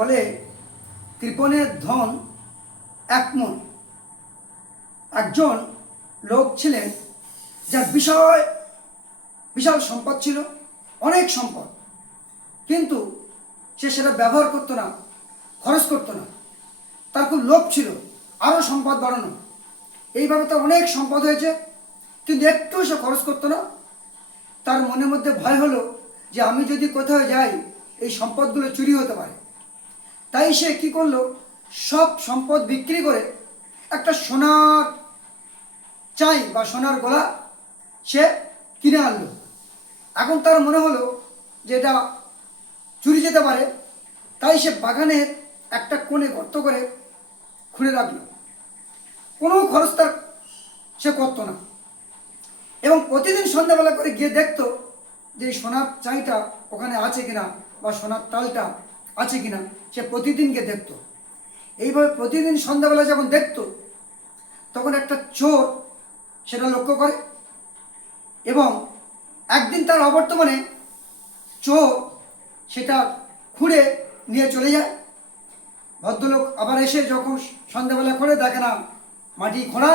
বলে, কৃপণের ধন এক মন। একজন লোক ছিলেন যার বিষয়, বিশাল সম্পদ ছিল, অনেক সম্পদ। কিন্তু সে সেটা ব্যবহার করতো না, খরচ করতো না। তার খুব লোভ ছিল, আরও সম্পদ বাড়ানো। এইভাবে তার অনেক সম্পদ হয়েছে, কিন্তু একটু সে খরচ করতো না। তার মনের মধ্যে ভয় হলো যে আমি যদি কোথাও যাই, এই সম্পদগুলো চুরি হতে পারে। তাই সে কি করল? সব সম্পদ বিক্রি করে একটা সোনার চাই বা সোনার গলা সে কিনে আনলো। এখন তার মনে হলো যে এটা চুরি যেতে পারে, তাই সে বাগানের একটা কোণে গর্ত করে খুঁড়ে রাখল। কোনো খরচ তার সে করতো না। এবং প্রতিদিন সন্ধ্যাবেলা করে গিয়ে দেখতো যে সোনার চাইটা ওখানে আছে কিনা বা সোনার তালটা আছে কিনা সে প্রতিদিনকে দেখতো। এইভাবে প্রতিদিন সন্ধ্যাবেলা যখন দেখতো, তখন একটা চোর সেটা লক্ষ্য করে এবং একদিন তার অবর্তমানে চোর সেটা খুঁড়ে নিয়ে চলে যায়। ভদ্রলোক আবার এসে যখন সন্ধ্যাবেলা করে দেখে না, মাটি খোঁড়া,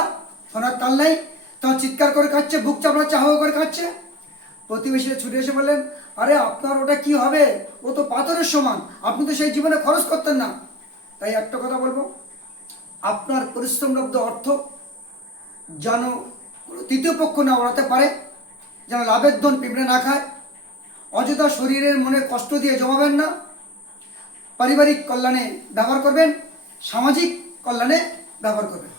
সোনার তাল নেই, তখন চিৎকার করে কাচ্ছে বুক চাপড়াচ্ছে হাওয়া করে কাচ্ছে প্রতিবেশীরা ছুটে এসে বললেন, আরে, আপনার ওটা কি হবে? ও তো পাথরের সমান। আপনি তো সেই জীবনে খরচ করতেন না। তাই একটা কথা বলব, আপনার পরিশ্রমলব্ধ অর্থ যেন তৃতীয় পক্ষ না ওড়াতে পারে, যেন লাভের ধন পিঁপড়ে না খায়। অযথা শরীরের মনে কষ্ট দিয়ে জমাবেন না। পারিবারিক কল্যাণে ব্যবহার করবেন, সামাজিক কল্যাণে ব্যবহার করবেন।